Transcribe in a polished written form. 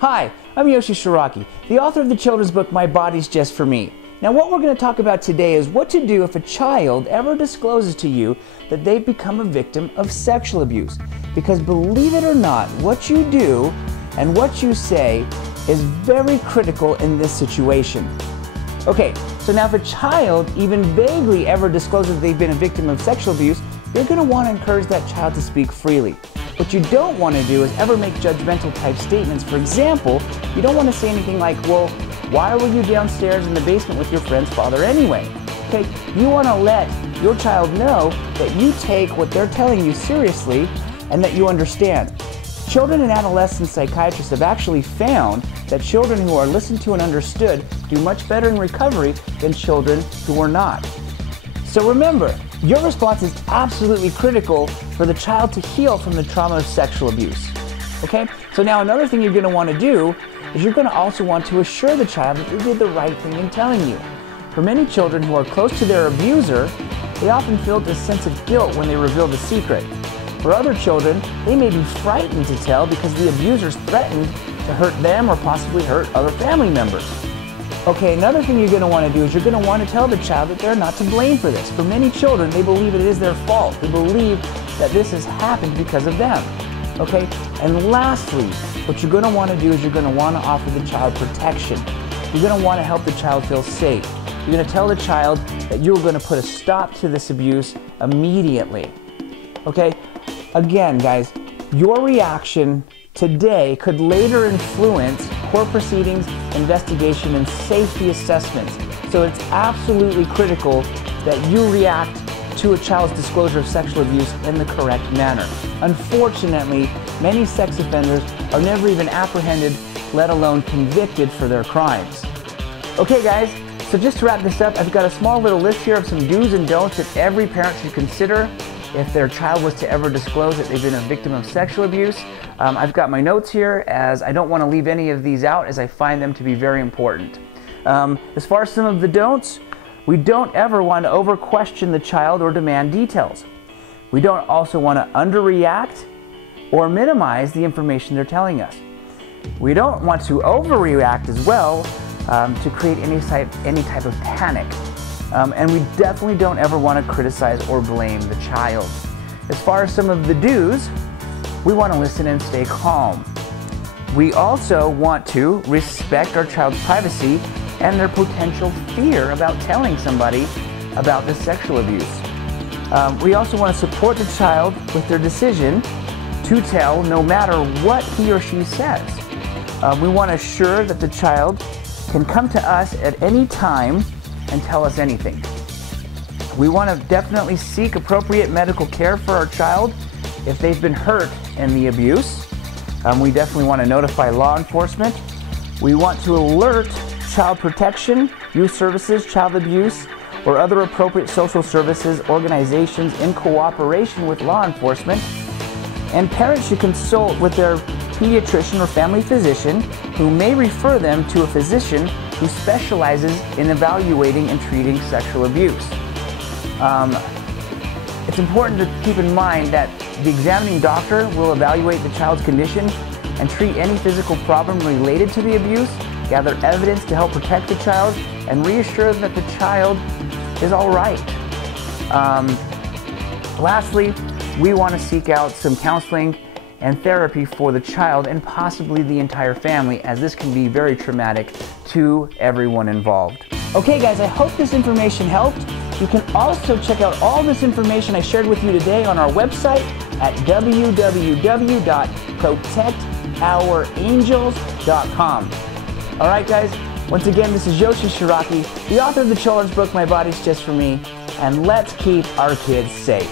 Hi, I'm Yoshi Shiraki, the author of the children's book, My Body's Just For Me. Now what we're going to talk about today is what to do if a child ever discloses to you that they've become a victim of sexual abuse. Because believe it or not, what you do and what you say is very critical in this situation. Okay, so now if a child even vaguely ever discloses they've been a victim of sexual abuse, you're going to want to encourage that child to speak freely. What you don't want to do is ever make judgmental type statements. For example, you don't want to say anything like, well, why were you downstairs in the basement with your friend's father anyway? Okay, you want to let your child know that you take what they're telling you seriously and that you understand. Children and adolescent psychiatrists have actually found that children who are listened to and understood do much better in recovery than children who are not. So remember, your response is absolutely critical for the child to heal from the trauma of sexual abuse. Okay? So now another thing you're going to want to do is you're going to also want to assure the child that they did the right thing in telling you. For many children who are close to their abuser, they often feel this sense of guilt when they reveal the secret. For other children, they may be frightened to tell because the abusers threatened to hurt them or possibly hurt other family members. Okay, another thing you're going to want to do is you're going to want to tell the child that they're not to blame for this. For many children, they believe it is their fault. They believe that this has happened because of them. Okay, and lastly, what you're going to want to do is you're going to want to offer the child protection. You're going to want to help the child feel safe. You're going to tell the child that you're going to put a stop to this abuse immediately. Okay, again, guys, your reaction today could later influence court proceedings, investigation, and safety assessments. So it's absolutely critical that you react to a child's disclosure of sexual abuse in the correct manner. Unfortunately, many sex offenders are never even apprehended, let alone convicted for their crimes. Okay guys, so just to wrap this up, I've got a small little list here of some do's and don'ts that every parent should consider if their child was to ever disclose that they've been a victim of sexual abuse. I've got my notes here as I don't want to leave any of these out as I find them to be very important. As far as some of the don'ts, we don't ever want to over-question the child or demand details. We don't also want to underreact or minimize the information they're telling us. We don't want to overreact as well to create any type of panic. And we definitely don't ever want to criticize or blame the child. As far as some of the do's, we want to listen and stay calm. We also want to respect our child's privacy and their potential fear about telling somebody about the sexual abuse. We also want to support the child with their decision to tell no matter what he or she says. We want to assure that the child can come to us at any time and tell us anything. We want to definitely seek appropriate medical care for our child if they've been hurt in the abuse. We definitely want to notify law enforcement. We want to alert child protection, youth services, child abuse, or other appropriate social services organizations in cooperation with law enforcement. And parents should consult with their pediatrician or family physician who may refer them to a physician who specializes in evaluating and treating sexual abuse. It's important to keep in mind that the examining doctor will evaluate the child's condition and treat any physical problem related to the abuse, gather evidence to help protect the child, and reassure that the child is all right. Lastly, we want to seek out some counseling and therapy for the child and possibly the entire family, as this can be very traumatic to everyone involved. Okay guys, I hope this information helped. You can also check out all this information I shared with you today on our website at www.protectourangels.com. Alright guys, once again, this is Yoshi Shiraki, the author of the children's book, My Body's Just For Me, and let's keep our kids safe.